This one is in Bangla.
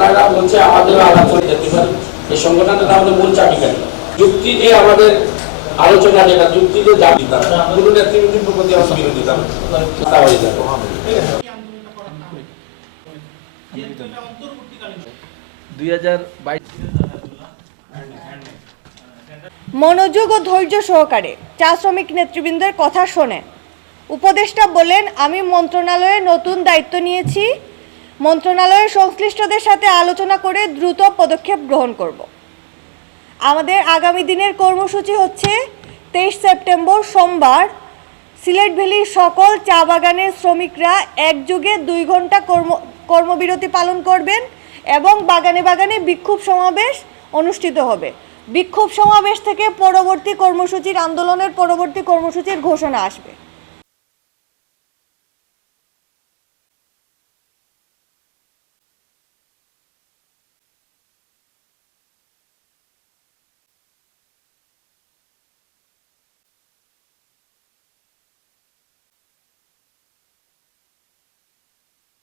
ওনারা বলছে আমাদের করে যেতে পারি এই সংগঠনটা আমাদের মূল চাবিকাঠি যুক্তি দিয়ে আমাদের আলোচনা যেটা, যুক্তি দিয়ে যাবি তারা। কোনো নেতৃবৃন্দের প্রতি আমার বিরোধিতা তা যাবে দুই হাজার বাইশ মনোযোগ ও ধৈর্য সহকারে চা শ্রমিক নেতৃবৃন্দের কথা শোনেন উপদেষ্টা বলেন, আমি মন্ত্রণালয়ে নতুন দায়িত্ব নিয়েছি। মন্ত্রণালয়ের সংশ্লিষ্টদের সাথে আলোচনা করে দ্রুত পদক্ষেপ গ্রহণ করব। আমাদের আগামী দিনের কর্মসূচি হচ্ছে তেইশ সেপ্টেম্বর সোমবার। সিলেট ভ্যালির সকল চা বাগানের শ্রমিকরা একযোগে দুই ঘণ্টা কর্ম, কর্মবিরতি পালন করবেন এবং বাগানে বাগানে বিক্ষোভ সমাবেশ অনুষ্ঠিত হবে। বিক্ষোভ সমাবেশ থেকে পরবর্তী কর্মসূচির আন্দোলনের পরবর্তী কর্মসূচির ঘোষণা আসবে।